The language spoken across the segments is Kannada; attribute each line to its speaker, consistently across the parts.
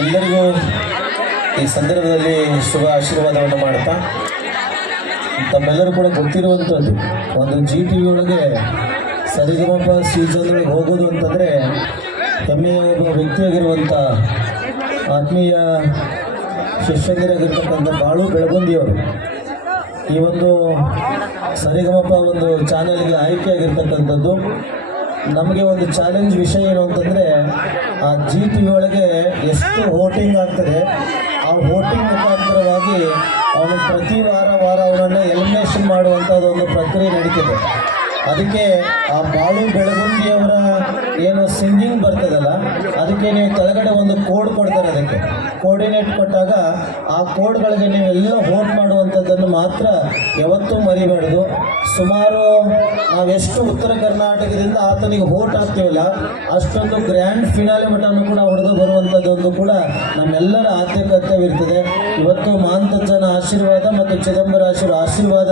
Speaker 1: ಎಲ್ಲರಿಗೂ ಈ ಸಂದರ್ಭದಲ್ಲಿ ಶುಭ ಆಶೀರ್ವಾದವನ್ನು ಮಾಡ್ತಾ, ತಮ್ಮೆಲ್ಲರೂ ಕೂಡ ಗೊತ್ತಿರುವಂಥದ್ದು ಒಂದು ಜಿ ಟಿ ವಿ ಒಳಗೆ ಸರಿಗಮಪ ಸೀಸನ್ಗಳಿಗೆ ಹೋಗೋದು ಅಂತಂದರೆ ಹೆಮ್ಮೆಯ ಒಬ್ಬ ವ್ಯಕ್ತಿಯಾಗಿರುವಂಥ ಆತ್ಮೀಯ ಶಿಷ್ಯಂದಿರಾಗಿರ್ತಕ್ಕಂಥ ಬಾಳು ಬೆಳಗುಂದಿಯವರು. ಈ ಒಂದು ಸರಿಗಮಪ ಒಂದು ಚಾನೆಲ್ಗೆ ಆಯ್ಕೆಯಾಗಿರ್ತಕ್ಕಂಥದ್ದು ನಮಗೆ ಒಂದು ಚಾಲೆಂಜ್ ವಿಷಯ ಏನು ಅಂತಂದರೆ, ಆ ಜಿ ಟಿ ಒಳಗೆ ಎಷ್ಟು ವೋಟಿಂಗ್ ಆಗ್ತದೆ, ಆ ವೋಟಿಂಗ್ ಮುಖಾಂತರವಾಗಿ ಅವನು ಪ್ರತಿ ವಾರ ವಾರ ಅವನನ್ನು ಎಲಿಮಿನೇಷನ್ ಮಾಡುವಂಥದ್ದು ಒಂದು ಪ್ರಕ್ರಿಯೆ ನಡೀತಿದೆ. ಅದಕ್ಕೆ ಆ ಬಾಳು ಬೆಳಗುಂದಿಯವರ ಏನು ಸಿಂಗಿಂಗ್ ಬರ್ತದಲ್ಲ, ಅದಕ್ಕೆ ನೀವು ಕೆಳಗಡೆ ಒಂದು ಕೋಡ್ ಕೊಡ್ತಾರೆ ಅದಕ್ಕೆ. ಕೋರ್ಡಿನೇಟ್ ಕೊಟ್ಟಾಗ ಆ ಕೋಡ್ಗಳಿಗೆ ನೀವೆಲ್ಲ ವೋಟ್ ಮಾಡುವಂಥದ್ದನ್ನು ಮಾತ್ರ ಯಾವತ್ತೂ ಮರಿಬಾರ್ದು. ಸುಮಾರು ನಾವೆಷ್ಟು ಉತ್ತರ ಕರ್ನಾಟಕದಿಂದ ಆತನಿಗೆ ವೋಟ್ ಹಾಕ್ತೀವಲ್ಲ ಅಷ್ಟೊಂದು ಗ್ರ್ಯಾಂಡ್ ಫಿನಾಲೆ ಮಟನ್ನು ಕೂಡ ಹೊಡೆದು ಬರುವಂಥದ್ದೊಂದು ಕೂಡ ನಮ್ಮೆಲ್ಲರ ಆದ್ಯ ಕರ್ತವ್ಯವಿರ್ತದೆ. ಇವತ್ತು ಮಹಾಂತಜ್ಜನ ಆಶೀರ್ವಾದ ಮತ್ತು ಚಿದಂಬರಾಶಿರ ಆಶೀರ್ವಾದ,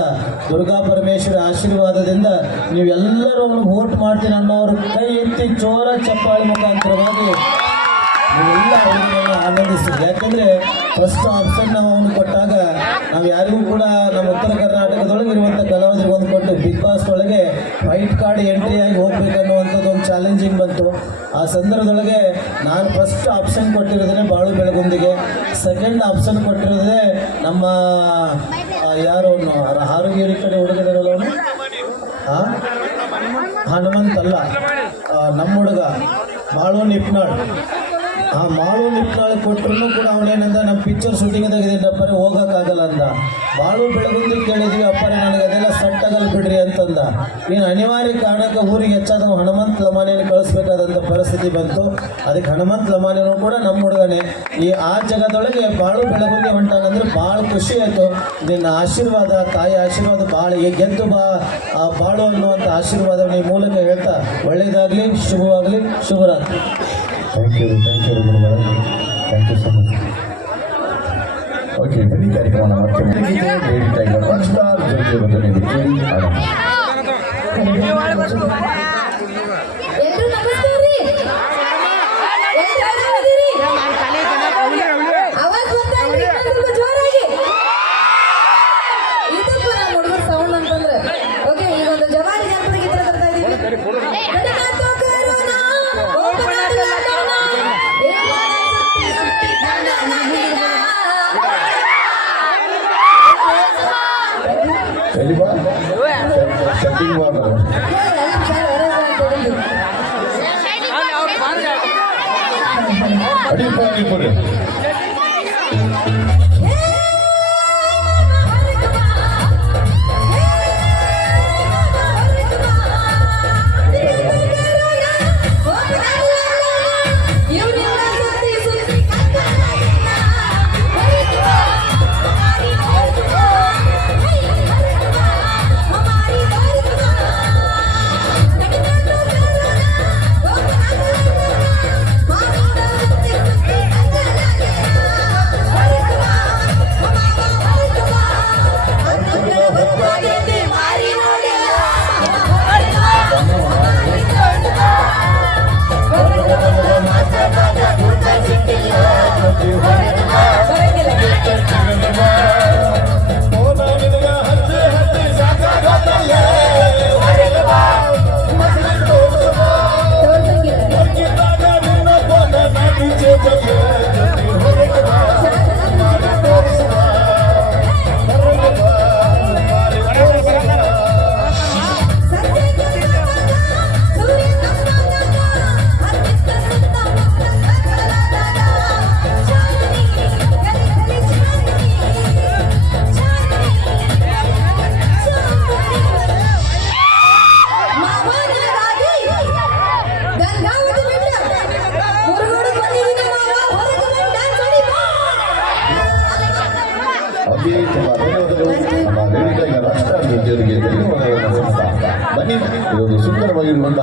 Speaker 1: ದುರ್ಗಾ ಪರಮೇಶ್ವರ ಆಶೀರ್ವಾದದಿಂದ ನೀವೆಲ್ಲರೂ ವೋಟ್ ಮಾಡ್ತೀನಿ ಅನ್ನೋರು ಕೈ ಎತ್ತಿ ಚೋರ ಚಪ್ಪಾಳಿ ಮುಖಾಂತರವಾಗಿ ನೀವೆಲ್ಲ ಆನಂದಿಸ್ತೀವಿ ಯಾಕಂದ್ರೆ ಫಸ್ಟ್ ಆಪ್ಷನ್ ನಾವು ಅವನು ಕೊಟ್ಟಾಗ ನಾವು ಯಾರಿಗೂ ಸಂದರ್ಭದೊಳಗೆ ನಾನು ಫಸ್ಟ್ ಆಪ್ಷನ್ ಕೊಟ್ಟಿರೋದೇ ಬಾಳು ಬೆಳಗುಂದಿಗೆ. ಸೆಕೆಂಡ್ ಆಪ್ಷನ್ ಕೊಟ್ಟಿರೋದೇ ನಮ್ಮ ಆ, ಯಾರು ಹಾರುಗೇರಿ ಕಡೆ ಅವನು? ಅಲ್ಲ ಹನುಮಂತಲ್ಲ? ಆ, ನಮ್ಮ ಹುಡುಗ. ಬಾಳು ನಿಪ್ನಾಳ್. ಆ ಮಾಳು ನಿಪ್ನಾಳ್ ಕೊಟ್ಟರು ಕೂಡ ಅವನೇನಂದ ನಮ್ಮ ಪಿಕ್ಚರ್ ಶೂಟಿಂಗ್ ತೆಗೆದಿದ್ದ ಅಪ್ಪರೇ, ಹೋಗೋಕ್ಕಾಗಲ್ಲ ಅಂದ. ಬಾಳು ಬೆಳಗುಂದಿ ಕೇಳಿದ್ವಿ ಅಪ್ಪರೇ, ನನಗೆ ಅದೆಲ್ಲ ಸೆಟ್ ಆಗಲ್ಲ ಬಿಡ್ರಿ ಅಂತಂದ. ನೀನು ಅನಿವಾರ್ಯ ಕಾರಣಕ್ಕೆ ಊರಿಗೆ ಹೆಚ್ಚಾದ ಹನುಮಂತ ಲಮಾನಿಯನ್ನು ಕಳಿಸ್ಬೇಕಾದಂಥ ಪರಿಸ್ಥಿತಿ ಬಂತು. ಅದಕ್ಕೆ ಹನುಮಂತ ಲಮಾನಿನೂ ಕೂಡ ನಮ್ಮ ಹುಡುಗನೇ, ಈ ಆ ಜಗದೊಳಗೆ ಬಾಳು ಬೆಳಗುಂದಿ ಹೊಂಟಾನಂದ್ರೆ ಭಾಳ ಖುಷಿ ಆಯಿತು. ನಿನ್ನ ಆಶೀರ್ವಾದ, ತಾಯಿ ಆಶೀರ್ವಾದ ಭಾಳ ಈ ಗೆದ್ದು ಬಾ, ಆ ಬಾಳು ಅನ್ನುವಂಥ ಆಶೀರ್ವಾದ ಮೂಲಕ ಹೇಳ್ತಾ, ಒಳ್ಳೇದಾಗಲಿ, ಶುಭವಾಗಲಿ, ಶುಭರಾತ್ರಿ.
Speaker 2: ಥ್ಯಾಂಕ್ ಯು ಥ್ಯಾಂಕ್ ಯು ಗುರುಗಳೇ thank you so much okay ಬನ್ನಿ ಕಾರ್ಯಕ್ರಮ ಮತ್ತೆ ಮುಗಿದಿದೆ ಲೇಡಿ ಟೈಗರ್ ರಾಕ್ ಸ್ಟಾರ್ ಜೊತೆ ಬಂದು ನೀವು ಕೇಳಿ ಆಡೋಣ அப்படிங்குவாங்க அடி பண்ணி
Speaker 3: போடு ಅಲ್ಲಿ ಸರ್ ಹೊರಗೆ ಬಾ ಅಂತ ಹೇಳಿದ್ರು.
Speaker 2: ಅಡಿಪ ಅಡಿಪುರಿ ಅಭಿ ತುಂಬ ಧನ್ಯವಾದಗಳು ನಮ್ಮ ರಾಕ್ ಧನ್ಯವಾದಗಳನ್ನು ಬನ್ನಿ ಸುಂದರವಾಗಿರುವಂತಹ